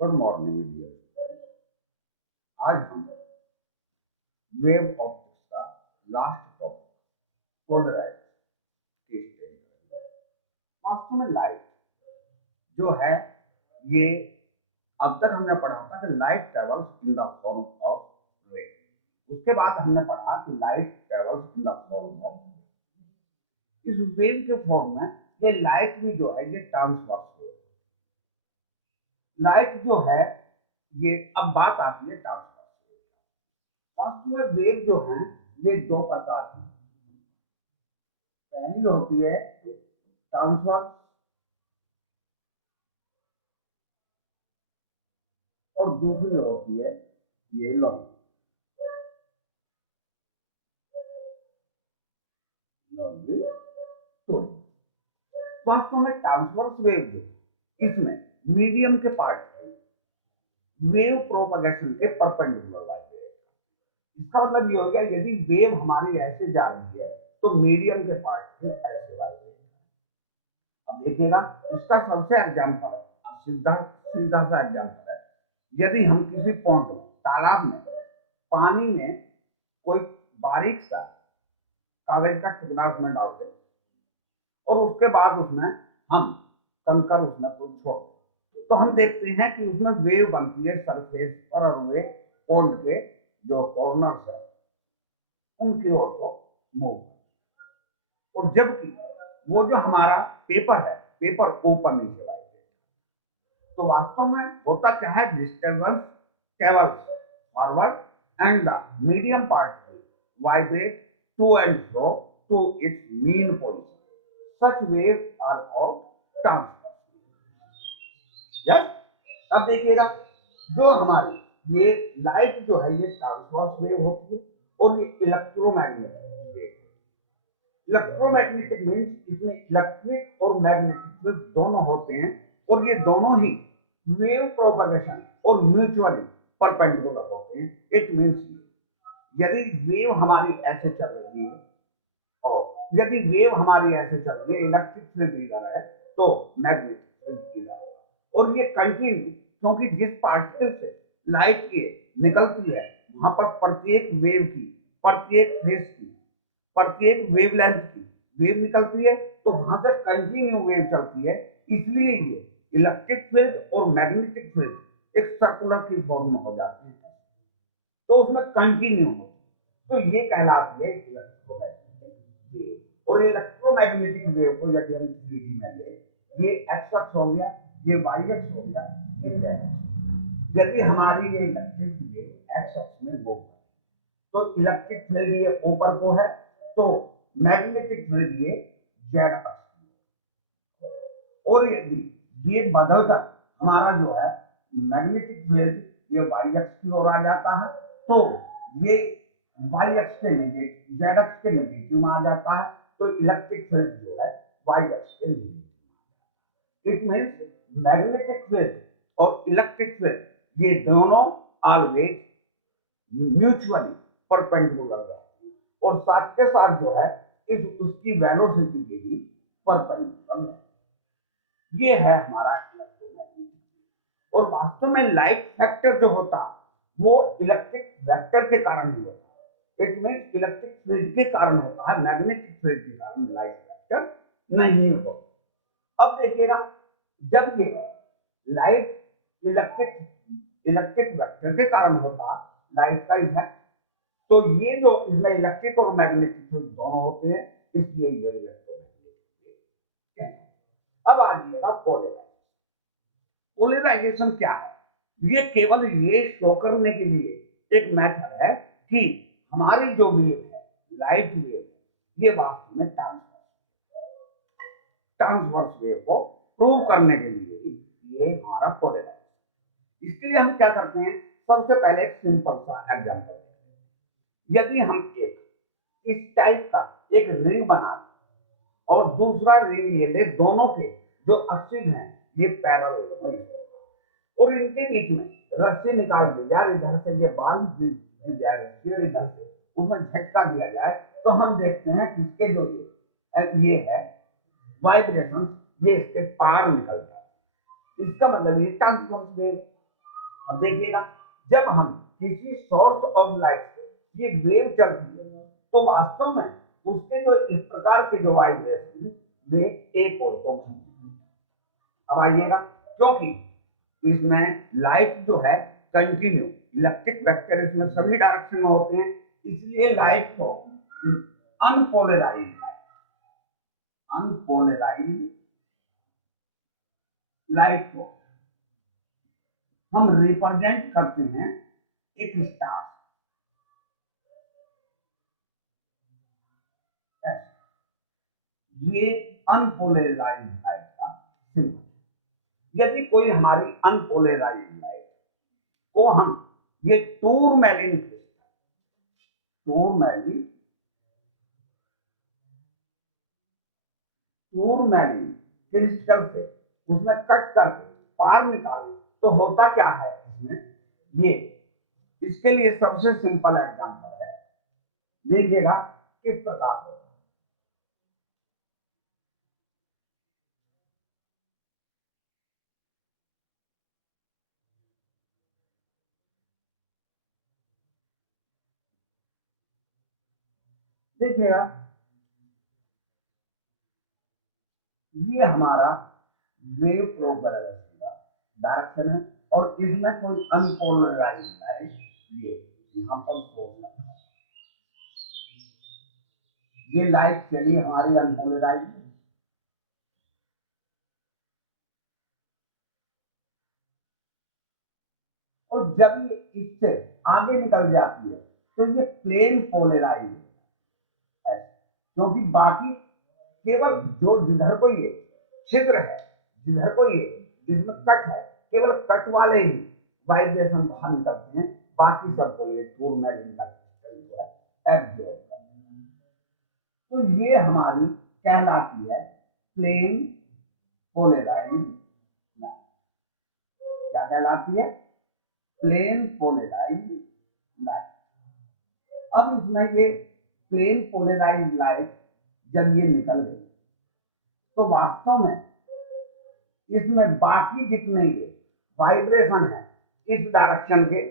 Good morning dear student. आज हम wave optics का लास्ट टॉपिक पोलराइज की स्टडी करेंगे। वास्तव में लाइट जो है ये अब तक हमने पढ़ा था कि light travels in the form of रे। उसके बाद हमने पढ़ा कि light travels in the form of, इस वेव के फॉर्म में ये लाइट भी जो है ये ट्रांसवर्स वेव। लाइट जो है ये अब बात आती है ट्रांसवर्स वेव। वास्तव में वेव जो है ये दो प्रकार की, पहली होती है ट्रांसवर्स और दूसरी होती है ये लॉन्ग। वास्तव में ट्रांसवर्स वेव जो इसमें मीडियम के पार्ट वेव प्रोपगेशन के परपेंडिकुलर वाइब्रेट। इसका मतलब ये हो गया यदि वेव हमारी ऐसे जा रही है तो मीडियम के पार्ट के ऐसे वाइब्रेट। अब देखिएगा इसका सबसे एग्जाम्पल है, सीधा सीधा सा एग्जाम्पल है, यदि हम किसी पॉन्ड में तालाब में पानी में कोई बारीक सा कागज का टुकड़ा उसमें डालते और उसके बाद उसमें हम कंकर उसमें कोई छोड़, तो हम देखते हैं कि उसमें वेव बनती है सरफेस पर और वे पॉन्ड के जो कॉर्नर्स है उनकी ओर को मूव। और जबकि वो जो हमारा पेपर है, पेपर ऊपर नीचे वाइब्रेट। तो वास्तव में होता क्या है, disturbance travels forward and the medium part vibrate to and fro to its mean position. Such waves are called transverse. Yes? अब देखिएगा जो हमारी ये लाइट जो है ये ट्रांसवर्स वेव होती है और ये इलेक्ट्रोमैग्नेटिक वेव। इलेक्ट्रोमैग्नेटिक मीन्स इसमें इलेक्ट्रिक और मैग्नेटिक वेव दोनों होते हैं और ये दोनों ही वेव प्रोपगेशन और म्यूचुअली परपेंडिकुलर होते हैं। इट मीन्स यदि वेव हमारी ऐसे चल रही है और यदि वेव हमारी ऐसे चल रही है, इलेक्ट्रिक फील्ड इधर है तो मैग्नेटिक फील्ड इधर होगा और ये कंटिन्यू, क्योंकि जिस पार्टिकल से लाइट की निकलती है वहां पर प्रत्येक वेव की, प्रत्येक फेज की, प्रत्येक वेवलेंथ की वेव निकलती है, तो वहां से कंटिन्यू वेव चलती है। इसलिए ये इलेक्ट्रिक फील्ड और मैग्नेटिक फील्ड एक सर्कुलर की फॉर्म में हो जाती है, तो उसमें कंटिन्यू हो, तो ये कहलाती है इलेक्ट्रोमैग्नेटिक वेव। और इलेक्ट्रोमैग्नेटिक वेव को यदि हम 3D में ले, ये एक्स अक्ष हो गया, ये वाई अक्ष हो गया, ये जेड अक्ष। यदि हमारी ये इलेक्ट्रिक वेव एक्स अक्ष में मूव करे तो इलेक्ट्रिक फील्ड ये ऊपर को है, तो मैग्नेटिक फील्ड ये जेड अक्ष। और यदि ये बदलकर हमारा जो है मैग्नेटिक फील्ड ये वाई अक्ष की ओर आ जाता है, तो ये वाई अक्ष के नेगेटिव, जेड अक्ष के नेगेटिव में आ जाता है, तो इलेक्ट्रिक फील्ड जो है वाई अक्ष के negative. It means magnetic field और इलेक्ट्रिक फील्ड ये दोनों ऑलवेज म्यूचुअली परपेंडिकुलर रहती है और साथ के साथ जो है इस उसकी वेलोसिटी के भी परपेंडिकुलर रहती है। ये है हमारा इलेक्ट्रोमैग्नेटिक। और वास्तव में लाइट फैक्टर जो होता वो इलेक्ट्रिक वेक्टर के कारण ही होता है। इट मीन्स इलेक्ट्रिक फील्ड के कारण होता है, मैग्नेटिक फील्ड के कारण लाइट फैक्टर नहीं होता। अब देखिएगा जब ये लाइट इलेक्ट्रिक वेक्टर के कारण होता लाइट का इफेक्ट, तो ये जो इसमें इलेक्ट्रिक और मैग्नेटिक फील्ड दोनों होते हैं, इसलिए ये इलेक्ट्रोमैग्नेटिक वेव। अब आ जाइएगा पोलराइजेशन। पोलराइजेशन क्या है? ये केवल ये शो करने के लिए एक मेथड है कि हमारी जो वेव है, लाइट वेव, ये वास्तव में ट्रांसवर्स वेव को प्रूव करने के लिए ये हमारा पोलराइजेशन। इसके लिए हम क्या करते हैं, सबसे पहले एक सिंपल सा एग्जांपल देखते हैं। यदि हम एक इस टाइप का एक रिंग बना और दूसरा रिंग ये ले, दोनों के जो एक्सिस हैं ये पैरेलल और इनके बीच में रस्सी निकाल दी जाए, इधर से ये बांध दी जाए रस्सी और इधर से उसमें झटका दिया जाए, तो हम देखते हैं कि इसके जो ये है वाइब्रेशन ये इसके पार निकल जाए। इसका मतलब ये ट्रांसवर्स वेव। अब देखिएगा, जब हम किसी सोर्स ऑफ लाइट से ये वेव चलती है तो वास्तव में उसके जो इस प्रकार के जो वाइब्रेशन वे एक और को। अब आइएगा, क्योंकि इसमें लाइट जो है कंटिन्यू इलेक्ट्रिक वेक्टर इसमें सभी डायरेक्शन में होते हैं, इसलिए लाइट को अनपोलराइज लाइट को हम रिप्रेजेंट करते हैं एक स्टार। ये अनपोलराइज लाइट का सिंबल। यदि कोई हमारी अनपोलराइज लाइट को हम ये टूरमैलिन क्रिस्टल से उसमें कट करके पार निकाले तो होता क्या है इसमें, ये इसके लिए सबसे सिंपल एग्जांपल है, देखिएगा किस प्रकार होगा। देखिएगा, ये हमारा वेव प्रोपगेशन का डायरेक्शन है और इसमें कोई अनपोलराइज लाइट ये यहां पर सोर्स, ये लाइट चली हमारी अनपोलराइज, और जब ये इससे आगे निकल जाती है तो ये प्लेन पोलराइज है, क्योंकि बाकी केवल जो जिधर को ये छिद्र है, जिधर को ये इसमें कट है, केवल कट वाले ही वाइब्रेशन बाहर निकलते हैं, बाकी सबको ये टूरमैलिन का जो है एब्जॉर्ब करते हैं। तो ये हमारी कहलाती है प्लेन पोलराइज लाइट। क्या कहलाती है? Plane polarise light. अब इसमें ये प्लेन पोलराइज लाइट जब ये निकल गई तो वास्तव में इसमें बाकी जितने ये वाइब्रेशन है इस डायरेक्शन के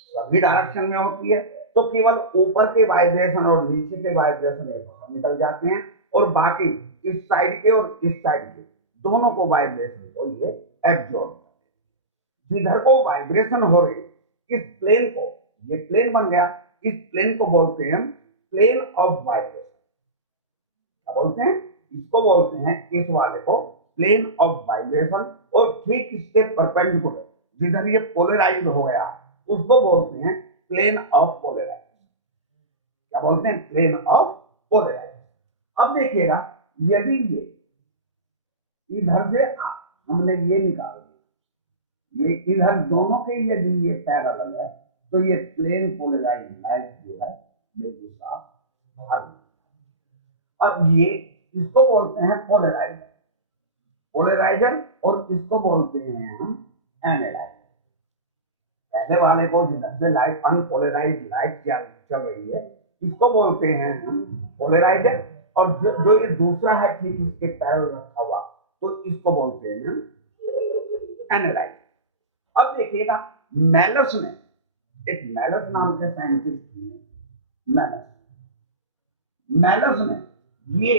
सभी डायरेक्शन में होती है, तो केवल ऊपर के वाइब्रेशन और नीचे के वाइब्रेशन बाहर निकल जाते हैं, और बाकी इस साइड के और इस साइड के दोनों को वाइब्रेशन को ये एब्जॉर्ब, जिधर को वाइब्रेशन हो रही इस प्लेन को, ये प्लेन बन गया, इस प्लेन को बोलते हैं प्लेन ऑफ वाइब्रेशन। क्या बोलते हैं? इसको बोलते हैं, इस वाले को प्लेन ऑफ वाइब्रेशन, और ठीक इसके परपेंडिकुलर जिधर ये पोलराइज्ड हो गया उसको बोलते हैं प्लेन ऑफ पोलराइजेशन। क्या बोलते हैं? Plane of polarisation. अब देखिएगा, यदि ये इधर से हमने ये निकाल दिया, ये इधर दोनों के यदि ये पैरेलल है तो ये प्लेन पोलराइज लाइट जो है बिल्कुल साफ बाहर। अब ये इसको बोलते हैं पोलराइजर, और इसको बोलते हैं हम एनालाइजर। पहले वाले को जिधर से लाइट अनपोलराइज लाइट चल रही है इसको बोलते हैं हम पोलराइजर, और जो ये दूसरा है ठीक इसके पैरेलल रखा हुआ तो इसको बोलते हैं हम एनालाइजर। अब देखिएगा, मेलस ने, एक मेलस नाम के साइंटिस्ट ने, मेलस ने ये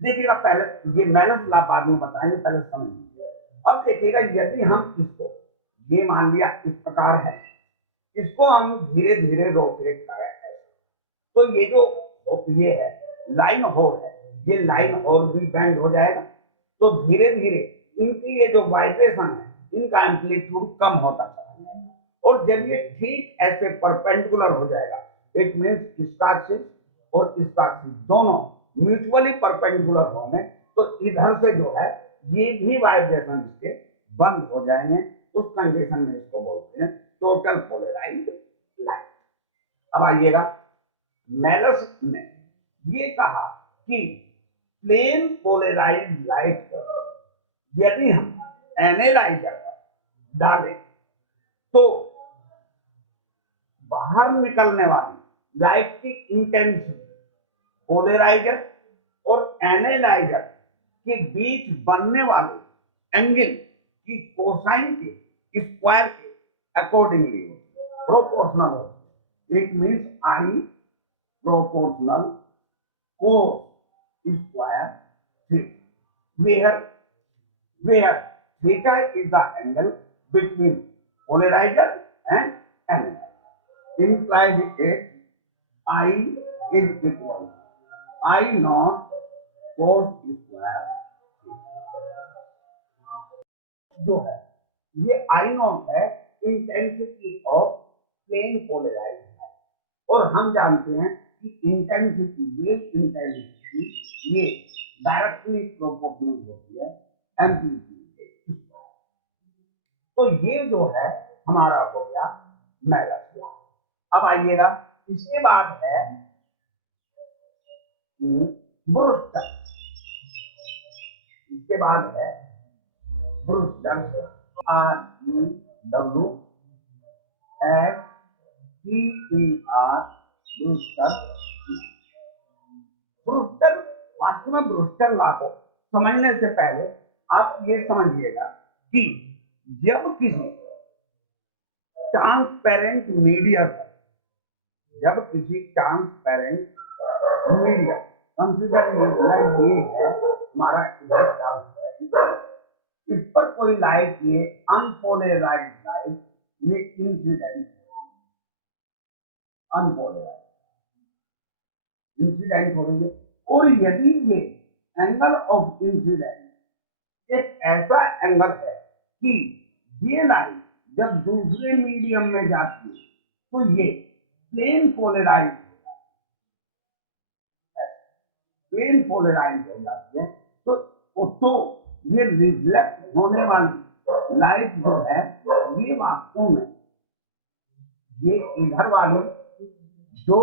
देखिएगा, पहले ये मेलस ला बाद में बताएंगे, पहले समझिए। अब देखिएगा, यदि हम इसको ये मान लिया इस प्रकार है, इसको हम धीरे धीरे रोटेट करें तो ये जो ये है लाइन होल है, ये लाइन होल भी बेंड हो जाएगा, तो धीरे धीरे इनकी ये जो वाइब्रेशन है इनका एम्पलीट्यूड कम होता चला जाएगा, और जब ये ठीक ऐसे परपेंडिकुलर हो जाएगा, इट मींस इसका एक्सिस और इसका एक्सिस दोनों म्यूचुअली परपेंडिकुलर होंगे, तो इधर से जो है ये भी वाइब्रेशन इसके बंद हो जाएंगे, उस कंडीशन में इसको बोलते हैं टोटल पोलराइज्ड लाइट। अब आइएगा, मेलस ने ये कहा कि प्लेन पोलराइज्ड लाइट को यदि हम एनालाइजर डालें तो बाहर निकलने वाली लाइट की इंटेंसिटी पोलराइजर और एनालाइजर के बीच बनने वाले एंगल की कोसाइन के स्क्वायर के अकॉर्डिंगली प्रोपोर्शनल होती है। It means I proportional cos square theta, where theta is the angle between polarizer and angle. Implies it I is equal to I naught cos square जो है ये आई not है intensity of plane polarised है। और हम जानते हैं कि इंटेंसिटी वेव इंटेंसिटी ये डायरेक्टली प्रोपोर्शनल होती है एम्पलीट्यूड के। तो ये जो है हमारा हो गया मैलस लॉ। अब आइएगा इसके बाद है ब्रूस्टर। इसके बाद है Brewster REW STER Brewster. Brewster वास्तव में ब्रूस्टर लॉ को समझने से पहले आप ये समझिएगा कि जब किसी ट्रांसपेरेंट मीडिया कंसिडर ये है हमारा ट्रांसपेरेंट, इस पर कोई लाइट ये अनपोलराइज्ड लाइट ये इंसिडेंट हो रही है। और यदि ये एंगल ऑफ इंसिडेंट एक ऐसा एंगल है कि ये लाइट जब दूसरे मीडियम में जाती है तो ये प्लेन पोलराइज हो जाती है। तो ये रिफ्लेक्ट होने वाली लाइट जो है ये वास्तव में ये इधर वाली जो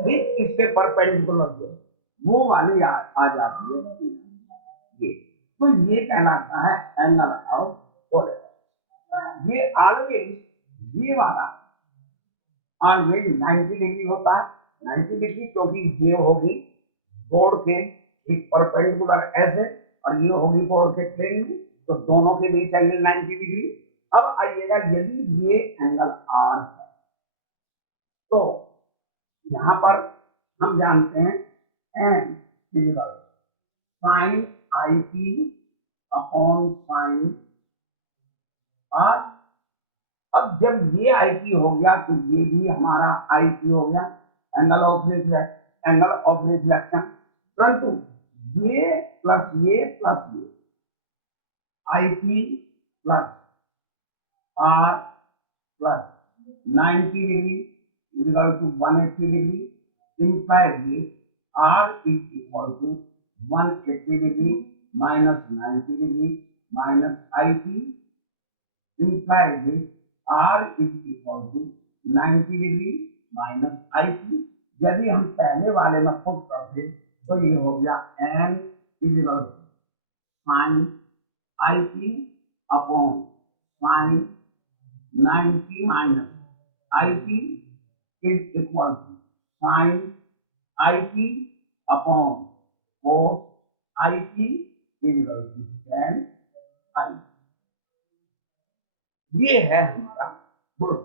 ठीक इसके परपेंडिकुलर जो वो वाली आ जाती है ये। तो ये कहलाता है एंगल ऑफ पोलराइजेशन। ये ऑलवेज ये वाला ऑलवेज 90 डिग्री होता है। 90 डिग्री क्योंकि ये होगी बोर्ड के एक परपेंडिकुलर ऐसे और ये होगी बोर्ड के प्लेन में, तो दोनों के बीच एंगल 90 डिग्री। अब आइएगा यदि ये एंगल आर है तो यहां पर हम जानते हैं n equal sine i p upon sine r. अब जब ये आई पी हो गया तो ये भी हमारा आई पी हो गया एंगल ऑफ रिफ्लेक्शन। परंतु ये i p plus r plus 90 degree equal to 180 degree implies R is equal to 180 degree minus 90 degree minus IP implies R is equal to 90 degree minus IP। यदि हम पहले वाले में put करते तो ये हो गया N is equal to sin IP upon sin 90 minus IP is equal to sin IP upon cos IP is equal to tan IP। ये है हमारा ग्रुप।